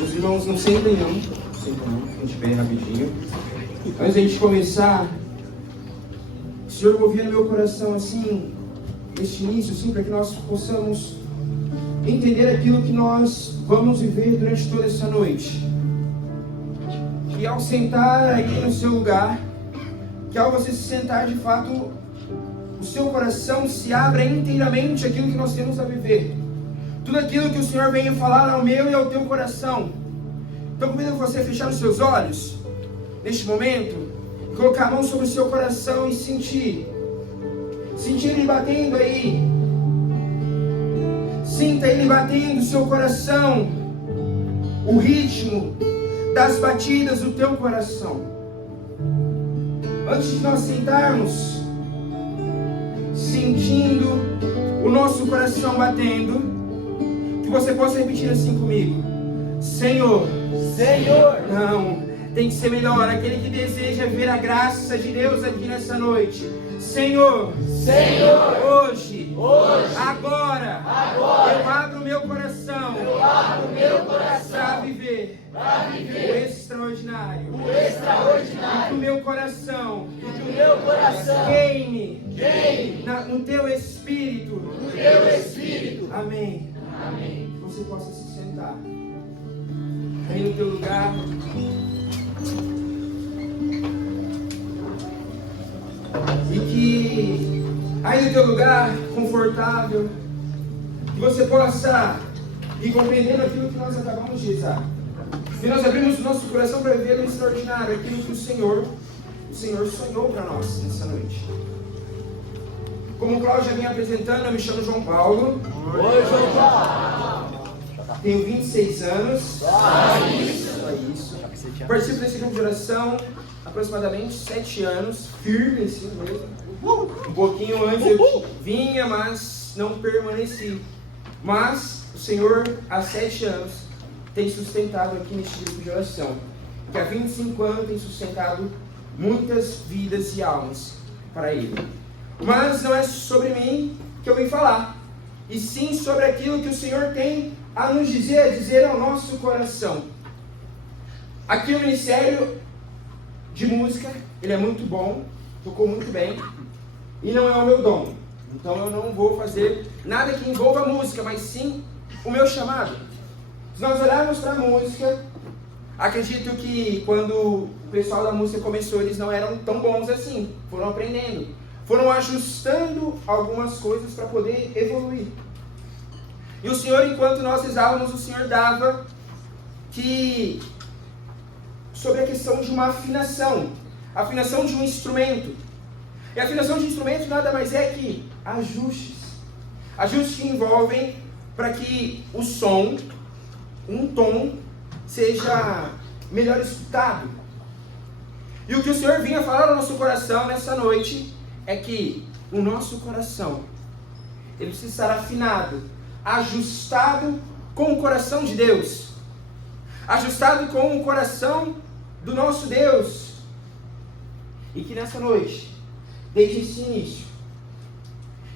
Os irmãos não sentem não, a gente vem rapidinho. Antes da gente começar, o Senhor movia no meu coração assim, neste início, assim, para que nós possamos entender aquilo que nós vamos viver durante toda essa noite. Que ao sentar aqui no seu lugar, que ao você se sentar de fato, o seu coração se abra inteiramente aquilo que nós temos a viver. Tudo aquilo que o Senhor venha falar ao meu e ao teu coração. Então convido você a fechar os seus olhos, neste momento, colocar a mão sobre o seu coração e sentir ele batendo aí. Sinta ele batendo no seu coração, o ritmo das batidas do teu coração. Antes de nós sentarmos, sentindo o nosso coração batendo, que você possa repetir assim comigo: Senhor, não, tem que ser melhor, aquele que deseja ver a graça de Deus aqui nessa noite. Senhor, hoje, agora, eu abro o meu coração, para viver o extraordinário, e que o meu coração, queime no teu Espírito, amém. Que você possa se sentar aí no teu lugar. E que aí no teu lugar confortável, que você possa ir compreendendo aquilo que nós acabamos de rezar. E nós abrimos o nosso coração para viver o extraordinário, aquilo que o Senhor sonhou para nós nessa noite. Como o Cláudio já vinha apresentando, eu me chamo João Paulo. Oi, João Paulo. Tenho 26 anos. Isso. Participo desse grupo de oração aproximadamente 7 anos, firme assim mesmo. Um pouquinho antes eu vinha, mas não permaneci. Mas o Senhor, há 7 anos, tem sustentado aqui neste grupo de oração, que há 25 anos tem sustentado muitas vidas e almas para Ele. Mas não é sobre mim que eu vim falar, e sim sobre aquilo que o Senhor tem a nos dizer ao nosso coração. Aqui o ministério de música, ele é muito bom, tocou muito bem, e não é o meu dom. Então eu não vou fazer nada que envolva música, mas sim o meu chamado. Se nós olharmos para a música, acredito que quando o pessoal da música começou, eles não eram tão bons assim, foram aprendendo, foram ajustando algumas coisas para poder evoluir. E o Senhor, enquanto nós rezávamos, o Senhor dava que sobre a questão de uma afinação de um instrumento. E a afinação de instrumento nada mais é que ajustes que envolvem para que o som, um tom, seja melhor escutado. E o que o Senhor vinha falar no nosso coração nessa noite é que o nosso coração, ele precisa estar afinado, ajustado com o coração de Deus, ajustado com o coração do nosso Deus. E que nessa noite, desde esse início,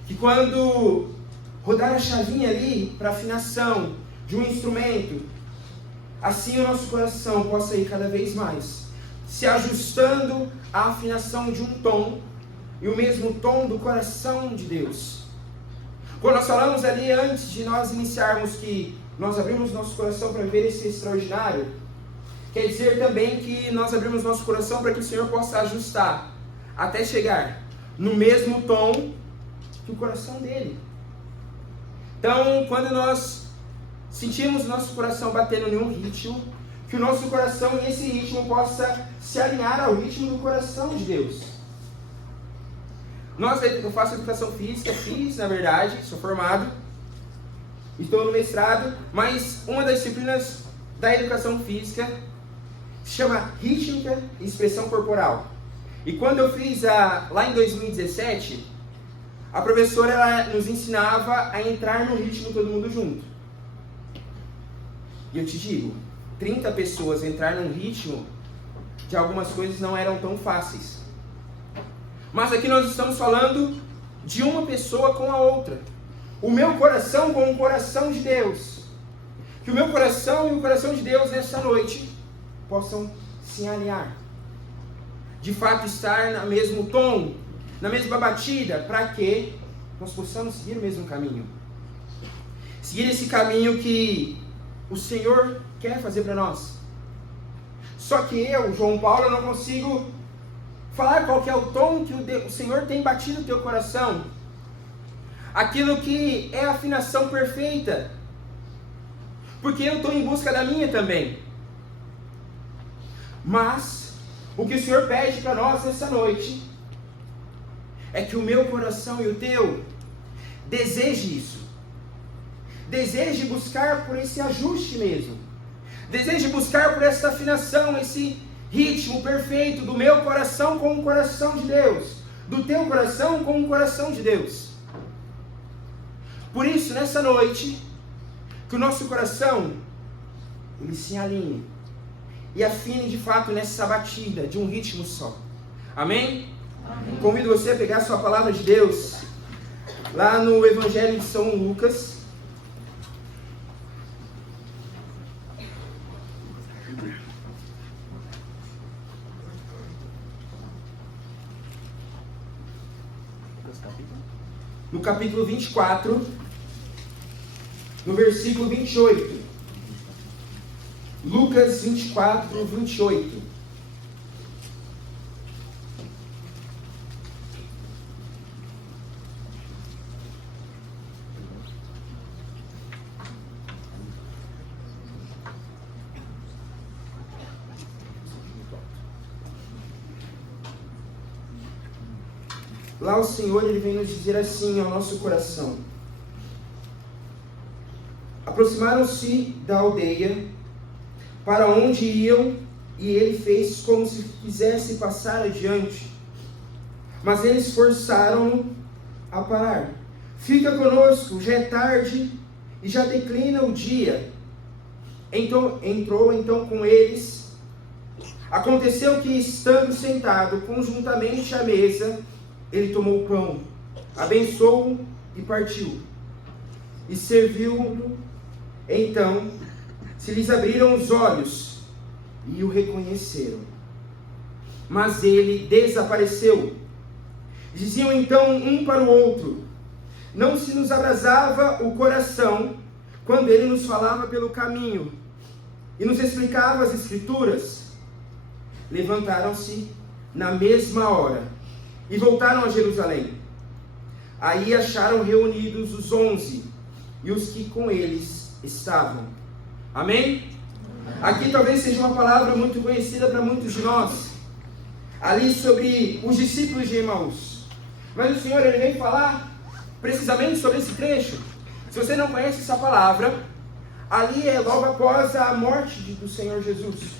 que quando rodar a chavinha ali para afinação de um instrumento, assim o nosso coração possa ir cada vez mais se ajustando à afinação de um tom, e o mesmo tom do coração de Deus. Quando nós falamos ali antes de nós iniciarmos que nós abrimos nosso coração para ver esse extraordinário, quer dizer também que nós abrimos nosso coração para que o Senhor possa ajustar até chegar no mesmo tom que o coração dele. Então, quando nós sentimos o nosso coração batendo em um ritmo, que o nosso coração nesse ritmo possa se alinhar ao ritmo do coração de Deus. Eu faço educação física, na verdade, sou formado, estou no mestrado, mas uma das disciplinas da educação física se chama rítmica e expressão corporal. E quando eu fiz lá em 2017, a professora ela nos ensinava a entrar no ritmo todo mundo junto. E eu te digo, 30 pessoas entrar num ritmo de algumas coisas não eram tão fáceis. Mas aqui nós estamos falando de uma pessoa com a outra. O meu coração com o coração de Deus. que o meu coração e o coração de Deus nessa noite possam se alinhar. De fato estar no mesmo tom, na mesma batida, para que nós possamos seguir o mesmo caminho. Seguir esse caminho que o Senhor quer fazer para nós. Só que eu, João Paulo, eu não consigo falar qual que é o tom que o Senhor tem batido no teu coração. Aquilo que é a afinação perfeita. Porque eu estou em busca da minha também. Mas o que o Senhor pede para nós nessa noite é que o meu coração e o teu deseje isso. Deseje buscar por esse ajuste mesmo. Deseje buscar por essa afinação, esse ritmo perfeito do meu coração com o coração de Deus. Do teu coração com o coração de Deus. Por isso, nessa noite, que o nosso coração ele se alinhe e afine de fato nessa batida de um ritmo só. Amém? Amém. Convido você a pegar a sua palavra de Deus lá no Evangelho de São Lucas. No capítulo 24, no versículo 28. Lucas 24, 28. Lá o Senhor ele vem nos dizer assim ao nosso coração: aproximaram-se da aldeia para onde iam, e ele fez como se quisesse passar adiante. Mas eles forçaram-no a parar. Fica conosco, já é tarde e já declina o dia. Entrou então com eles. Aconteceu que, estando sentado conjuntamente à mesa, ele tomou o pão, abençoou-o e partiu. E serviu-o. Então se lhes abriram os olhos e o reconheceram. Mas ele desapareceu. Diziam então um para o outro: não se nos abrasava o coração quando ele nos falava pelo caminho e nos explicava as Escrituras? Levantaram-se na mesma hora e voltaram a Jerusalém. Aí acharam reunidos os 11 e os que com eles estavam. Amém? Aqui talvez seja uma palavra muito conhecida para muitos de nós. Ali sobre os discípulos de Emaús. Mas o Senhor ele vem falar precisamente sobre esse trecho. Se você não conhece essa palavra, ali é logo após a morte do Senhor Jesus.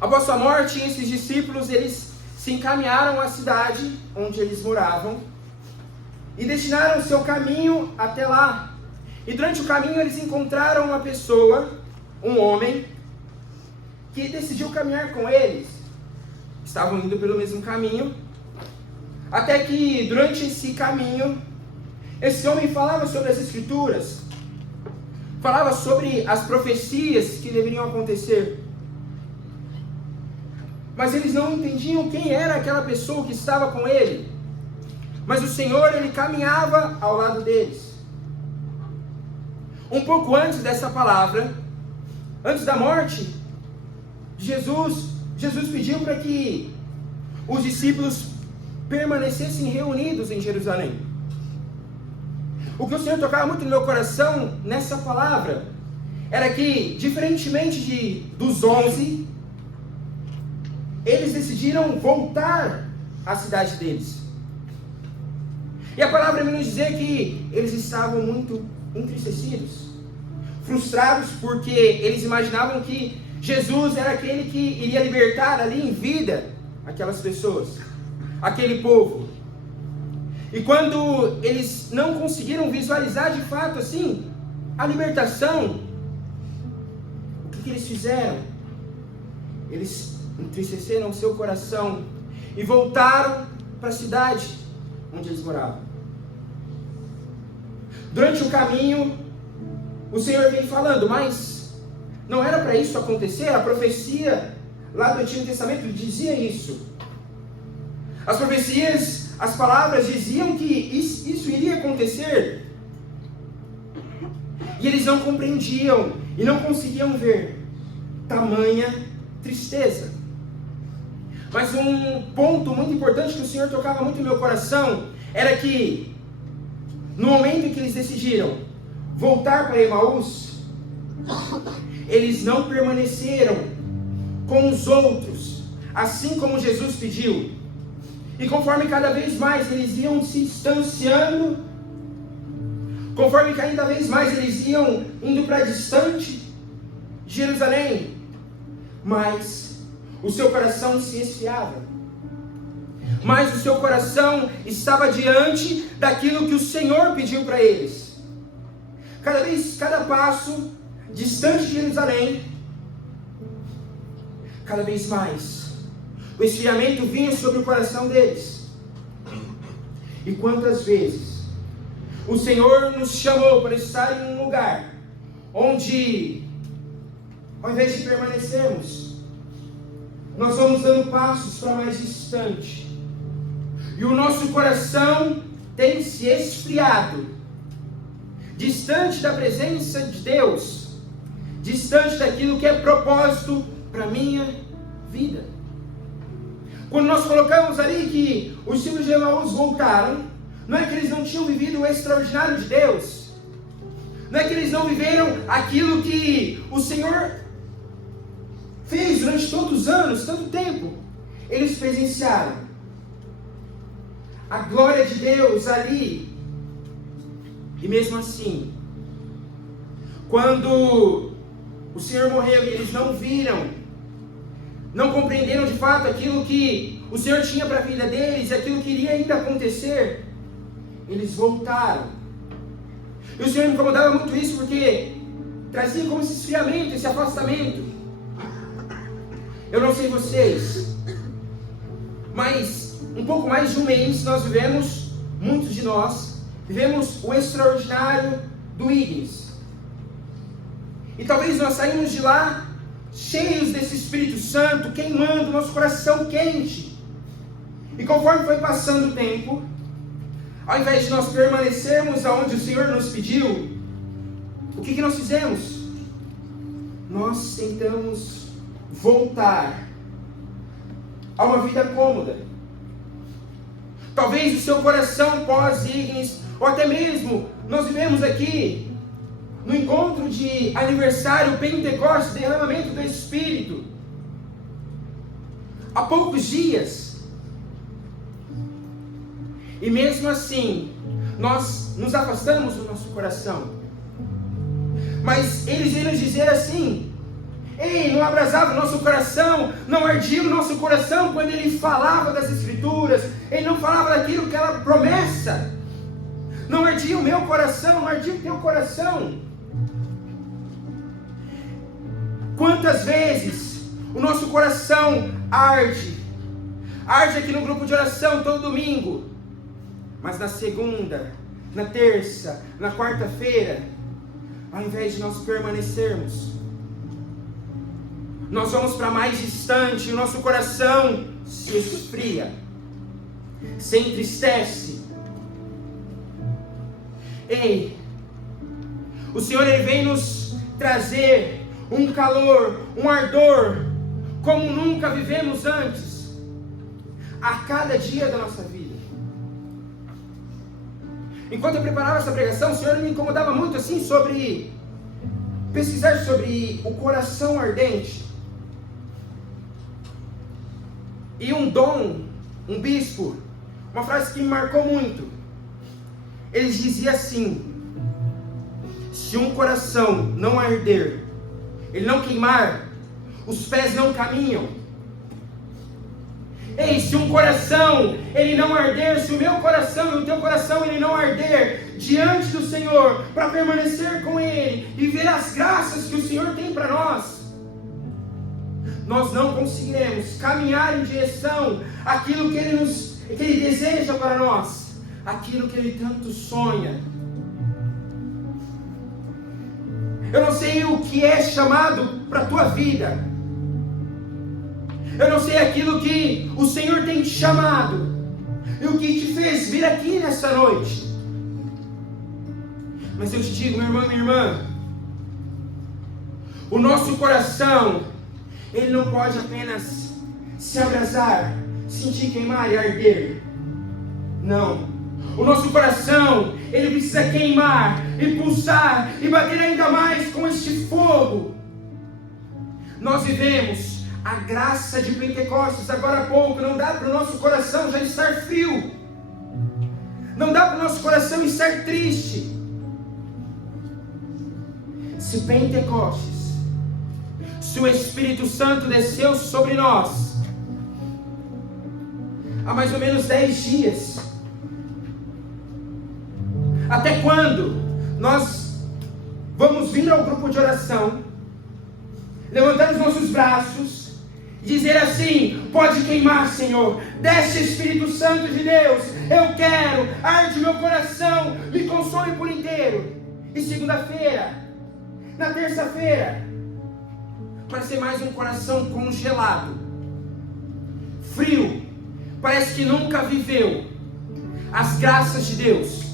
Após sua morte, esses discípulos eles se encaminharam à cidade onde eles moravam e destinaram o seu caminho até lá. E durante o caminho eles encontraram uma pessoa, um homem, que decidiu caminhar com eles. Estavam indo pelo mesmo caminho, até que durante esse caminho, esse homem falava sobre as Escrituras, falava sobre as profecias que deveriam acontecer. Mas eles não entendiam quem era aquela pessoa que estava com ele. Mas o Senhor, ele caminhava ao lado deles. Um pouco antes dessa palavra, antes da morte de Jesus, Jesus pediu para que os discípulos permanecessem reunidos em Jerusalém. O que o Senhor tocava muito no meu coração nessa palavra era que, diferentemente dos 11, eles decidiram voltar à cidade deles. E a palavra vem nos dizer que eles estavam muito entristecidos, frustrados, porque eles imaginavam que Jesus era aquele que iria libertar ali em vida aquelas pessoas, aquele povo. E quando eles não conseguiram visualizar de fato assim a libertação, o que eles fizeram? Eles entristeceram o seu coração e voltaram para a cidade onde eles moravam. Durante o caminho, o Senhor vem falando, mas não era para isso acontecer. A profecia lá do Antigo Testamento dizia isso. As profecias, as palavras diziam que isso iria acontecer. E eles não compreendiam e não conseguiam ver tamanha tristeza. Mas um ponto muito importante que o Senhor tocava muito no meu coração era que no momento em que eles decidiram voltar para Emaús, eles não permaneceram com os outros, assim como Jesus pediu. E conforme cada vez mais eles iam se distanciando, conforme cada vez mais eles iam indo para distante de Jerusalém, mas o seu coração se esfriava. Mas o seu coração estava diante daquilo que o Senhor pediu para eles. Cada passo distante de Jerusalém, cada vez mais o esfriamento vinha sobre o coração deles. E quantas vezes o Senhor nos chamou para estar em um lugar onde, ao invés de permanecermos, nós vamos dando passos para mais distante, e o nosso coração tem se esfriado, distante da presença de Deus, distante daquilo que é propósito para a minha vida. Quando nós colocamos ali que os discípulos de Emaús voltaram, não é que eles não tinham vivido o extraordinário de Deus, não é que eles não viveram aquilo que o Senhor fez durante todos os anos, tanto tempo. Eles presenciaram a glória de Deus ali. E mesmo assim, quando o Senhor morreu e eles não viram, não compreenderam de fato aquilo que o Senhor tinha para a vida deles, aquilo que iria ainda acontecer, eles voltaram. E o Senhor me incomodava muito isso, porque trazia como esse esfriamento, esse afastamento. Eu não sei vocês, mas um pouco mais de um mês nós vivemos, muitos de nós, vivemos o extraordinário do Ignis. E talvez nós saímos de lá cheios desse Espírito Santo, queimando nosso coração quente. E conforme foi passando o tempo, ao invés de nós permanecermos aonde o Senhor nos pediu, o que nós fizemos? Nós tentamos voltar a uma vida cômoda. Talvez o seu coração pós-Ignis, ou até mesmo, nós vivemos aqui no encontro de aniversário Pentecostes, derramamento do Espírito, há poucos dias, e mesmo assim nós nos afastamos do nosso coração. Mas eles iam nos dizer assim: ei, não abrasava o nosso coração, não ardia o nosso coração quando ele falava das Escrituras, ele não falava daquilo que era promessa. Não ardia o meu coração, não ardia o teu coração. Quantas vezes o nosso coração arde aqui no grupo de oração todo domingo, mas na segunda, na terça, na quarta-feira, ao invés de nós permanecermos, nós vamos para mais distante, e o nosso coração se esfria, se entristece. Ei, o Senhor ele vem nos trazer um calor, um ardor, como nunca vivemos antes, a cada dia da nossa vida. Enquanto eu preparava essa pregação, o Senhor me incomodava muito assim sobre pesquisar sobre o coração ardente. E um bispo, uma frase que me marcou muito, ele dizia assim: se um coração não arder, ele não queimar, os pés não caminham. Ei, se um coração ele não arder, se o meu coração e o teu coração ele não arder diante do Senhor, para permanecer com Ele e ver as graças que o Senhor tem para nós, nós não conseguiremos caminhar em direção àquilo que Ele deseja para nós, aquilo que Ele tanto sonha. Eu não sei o que é chamado para a tua vida. Eu não sei aquilo que o Senhor tem te chamado e o que te fez vir aqui nessa noite. Mas eu te digo, meu irmão, minha irmã, o nosso coração, ele não pode apenas se abrasar, sentir queimar e arder. Não. O nosso coração, ele precisa queimar e pulsar e bater ainda mais com este fogo. Nós vivemos a graça de Pentecostes agora há pouco. Não dá para o nosso coração já estar frio. Não dá para o nosso coração estar triste. Se Pentecostes, se o Espírito Santo desceu sobre nós há mais ou menos 10 dias, até quando nós vamos vir ao grupo de oração, levantar os nossos braços e dizer assim: pode queimar, Senhor, desce Espírito Santo de Deus, eu quero, arde meu coração, me consome por inteiro. E segunda-feira, na terça-feira, vai ser mais um coração congelado, frio, parece que nunca viveu as graças de Deus.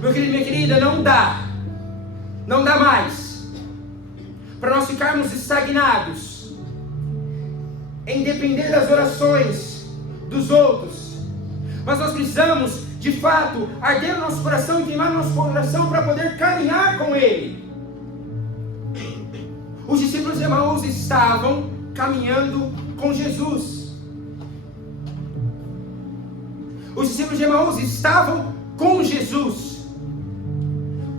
Meu querido, minha querida, não dá mais para nós ficarmos estagnados em depender das orações dos outros, mas nós precisamos de fato arder o nosso coração e queimar o nosso coração para poder caminhar com Ele. Os discípulos de Emaús estavam caminhando com Jesus. Os discípulos de Emaús estavam com Jesus.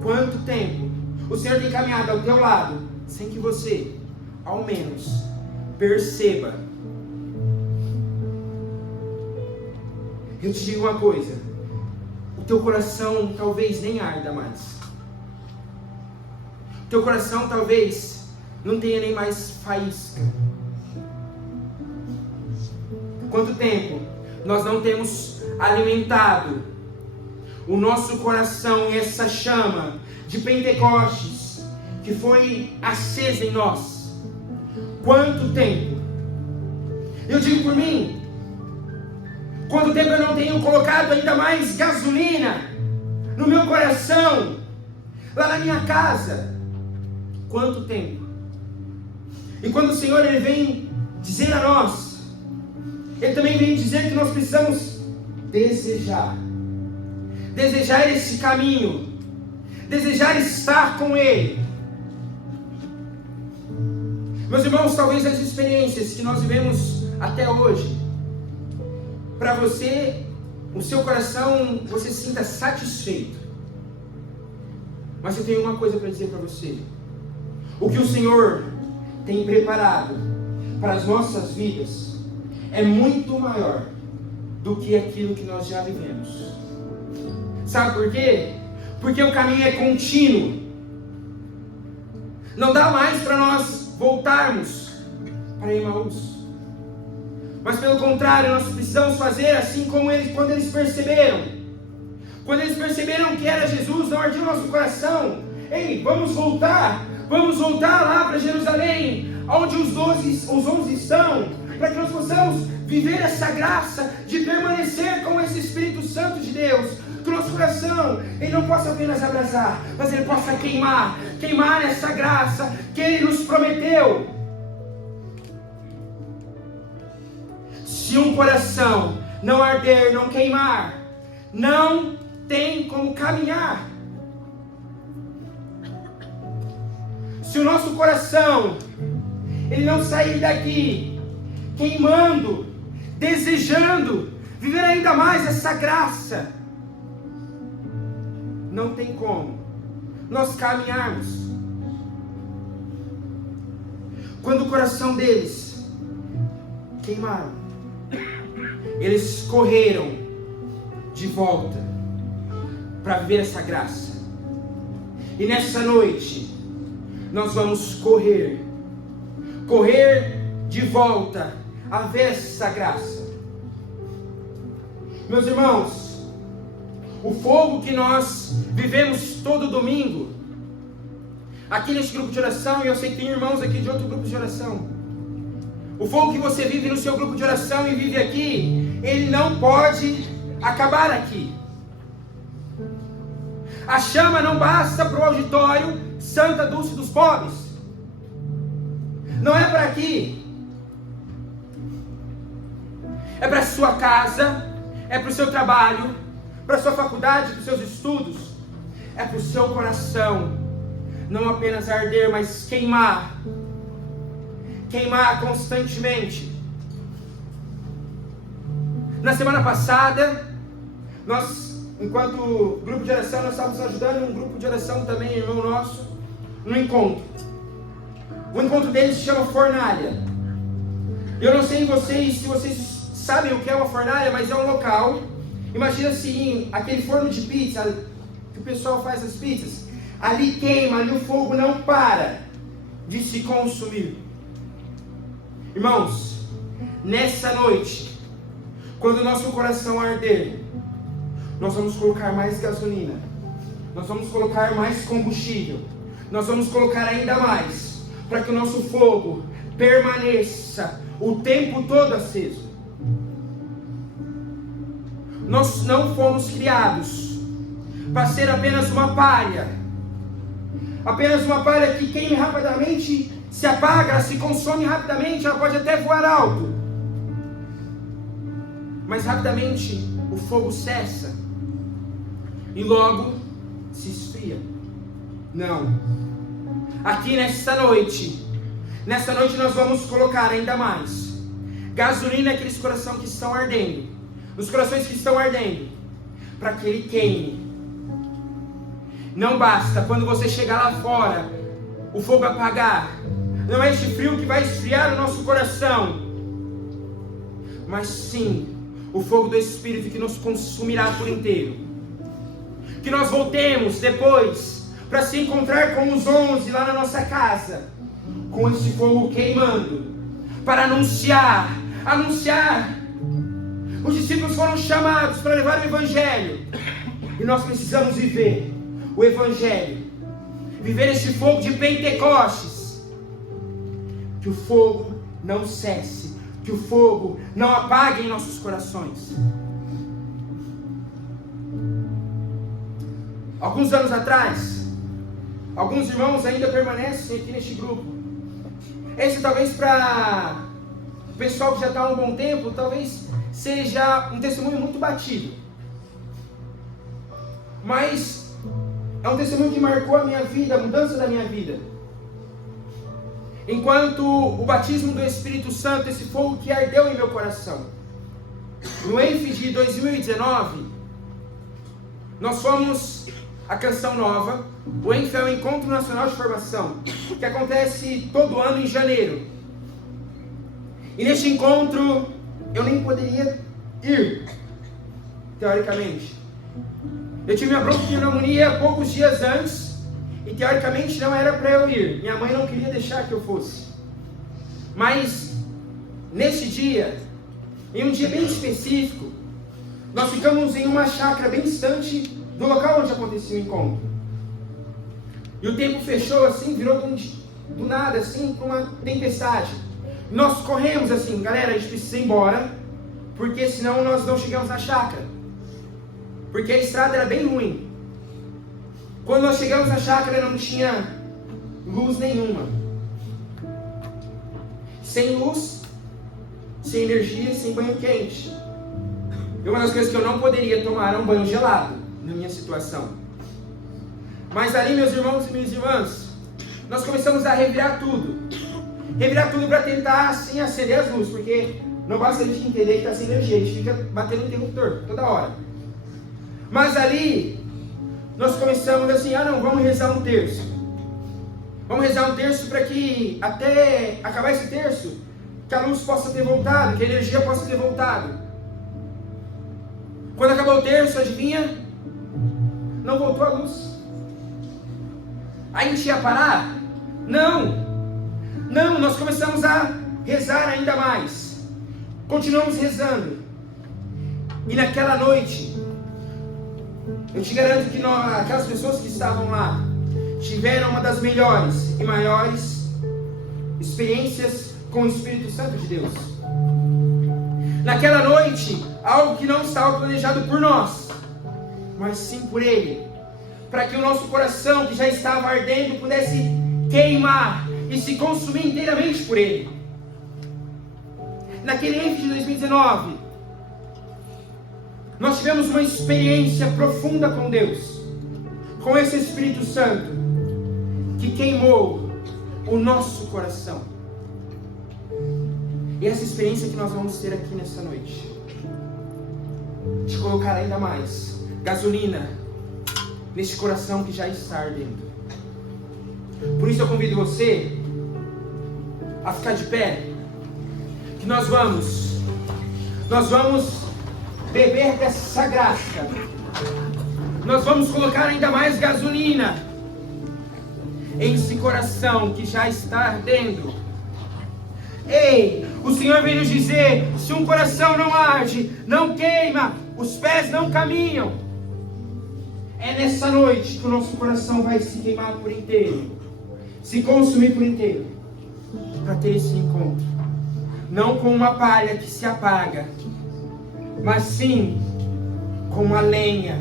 Quanto tempo o Senhor tem caminhado ao teu lado sem que você, ao menos, perceba? Eu te digo uma coisa: o teu coração talvez nem arda mais. O teu coração talvez não tenha nem mais faísca. Quanto tempo nós não temos alimentado o nosso coração e essa chama de Pentecostes que foi acesa em nós? Quanto tempo? Eu digo por mim, quanto tempo eu não tenho colocado ainda mais gasolina no meu coração, lá na minha casa? Quanto tempo? E quando o Senhor ele vem dizer a nós, Ele também vem dizer que nós precisamos desejar esse caminho, desejar estar com Ele. Meus irmãos, talvez as experiências que nós vivemos até hoje, para você, o seu coração, você se sinta satisfeito. Mas eu tenho uma coisa para dizer para você: o que o Senhor tem preparado para as nossas vidas é muito maior do que aquilo que nós já vivemos. Sabe por quê? Porque o caminho é contínuo. Não dá mais para nós voltarmos para Emaús. Mas pelo contrário, nós precisamos fazer assim como eles, quando eles perceberam. Quando eles perceberam que era Jesus, não ardia o nosso coração. Ei, vamos voltar lá para Jerusalém, onde os 11 estão, para que nós possamos viver essa graça de permanecer com esse Espírito Santo de Deus. Que o nosso coração, ele não possa apenas abrasar, mas ele possa queimar essa graça que Ele nos prometeu. Se um coração não arder, não queimar, não tem como caminhar. Se o nosso coração, ele não sair daqui queimando, desejando viver ainda mais essa graça, não tem como nós caminharmos. Quando o coração deles queimaram, eles correram de volta para ver essa graça. E nessa noite nós vamos correr de volta a ver essa graça. Meus irmãos, O fogo que nós vivemos todo domingo, aqui neste grupo de oração, e eu sei que tem irmãos aqui de outro grupo de oração. O fogo que você vive no seu grupo de oração e vive aqui, ele não pode acabar aqui. A chama não basta para o auditório Santa Dulce dos Pobres. Não é para aqui. É para a sua casa, é para o seu trabalho, para a sua faculdade, para os seus estudos. É para o seu coração. Não apenas arder, mas queimar. Queimar constantemente. Na semana passada, nós, enquanto grupo de oração, nós estávamos ajudando um grupo de oração também, irmão nosso, no encontro. O encontro deles se chama Fornalha. Eu não sei se vocês sabem o que é uma fornalha, mas é um local. Imagina assim, aquele forno de pizza que o pessoal faz as pizzas. Ali queima, ali o fogo não para de se consumir. Irmãos, nessa noite, quando o nosso coração arder, nós vamos colocar mais gasolina, nós vamos colocar mais combustível, nós vamos colocar ainda mais, para que o nosso fogo permaneça o tempo todo aceso. Nós não fomos criados para ser apenas uma palha que queima rapidamente, se apaga, ela se consome rapidamente, ela pode até voar alto, mas rapidamente o fogo cessa e logo se esfria. Não. Aqui nessa noite nós vamos colocar ainda mais gasolina naqueles corações que estão ardendo, nos corações que estão ardendo, para que ele queime. Não basta quando você chegar lá fora o fogo apagar. Não é este frio que vai esfriar o nosso coração, mas sim o fogo do Espírito que nos consumirá por inteiro. Que nós voltemos depois para se encontrar com os 11 lá na nossa casa, com esse fogo queimando, para anunciar. Os discípulos foram chamados para levar o Evangelho, e nós precisamos viver o Evangelho, viver esse fogo de Pentecostes. Que o fogo não cesse, que o fogo não apague em nossos corações. Alguns anos atrás, alguns irmãos ainda permanecem aqui neste grupo. Esse talvez para o pessoal que já está há um bom tempo, talvez seja um testemunho muito batido. Mas é um testemunho que marcou a minha vida, a mudança da minha vida. Enquanto o batismo do Espírito Santo, esse fogo que ardeu em meu coração. No ENF de 2019, nós fomos a Canção Nova. O ENF é o Encontro Nacional de Formação, que acontece todo ano em janeiro. E neste encontro, eu nem poderia ir, teoricamente. Eu tive minha bronquopneumonia poucos dias antes, e teoricamente não era para eu ir. Minha mãe não queria deixar que eu fosse. Mas, nesse dia, em um dia bem específico, nós ficamos em uma chácara bem distante do local onde acontecia o encontro. E o tempo fechou assim, virou do nada, assim, com uma tempestade. Nós corremos assim, galera, a gente precisa ir embora, porque senão nós não chegamos na chácara. Porque a estrada era bem ruim. Quando nós chegamos na chácara não tinha luz nenhuma. Sem luz, sem energia, sem banho quente. E uma das coisas que eu não poderia tomar era um banho gelado, na minha situação. Mas ali, meus irmãos e minhas irmãs, nós começamos a revirar tudo. Revirar tudo para tentar, assim, acender as luzes. Porque não basta a gente entender que está sem energia, a gente fica batendo no interruptor toda hora. Mas ali, nós começamos assim, vamos rezar um terço. Vamos rezar um terço para que até acabar esse terço, que a luz possa ter voltado, que a energia possa ter voltado. Quando acabou o terço, adivinha? Não voltou a luz. Aí a gente ia parar? Não, nós começamos a rezar ainda mais. Continuamos rezando. E naquela noite, Eu te garanto que aquelas pessoas que estavam lá tiveram uma das melhores e maiores experiências com o Espírito Santo de Deus. Naquela noite, algo que não estava planejado por nós, mas sim por Ele, para que o nosso coração, que já estava ardendo, pudesse queimar e se consumir inteiramente por Ele. Naquele ENF de 2019, nós tivemos uma experiência profunda com Deus, com esse Espírito Santo, que queimou o nosso coração. E essa experiência que nós vamos ter aqui nessa noite, de colocar ainda mais gasolina neste coração que já está ardendo. Por isso eu convido você a ficar de pé, que nós vamos beber dessa graça, nós vamos colocar ainda mais gasolina em esse coração que já está ardendo. Ei, o Senhor vem nos dizer: se um coração não arde, não queima, os pés não caminham. É nessa noite que o nosso coração vai se queimar por inteiro, se consumir por inteiro, para ter esse encontro, não com uma palha que se apaga, mas sim com uma lenha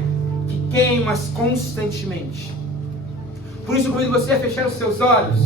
que queima constantemente. Por isso eu convido você a fechar os seus olhos.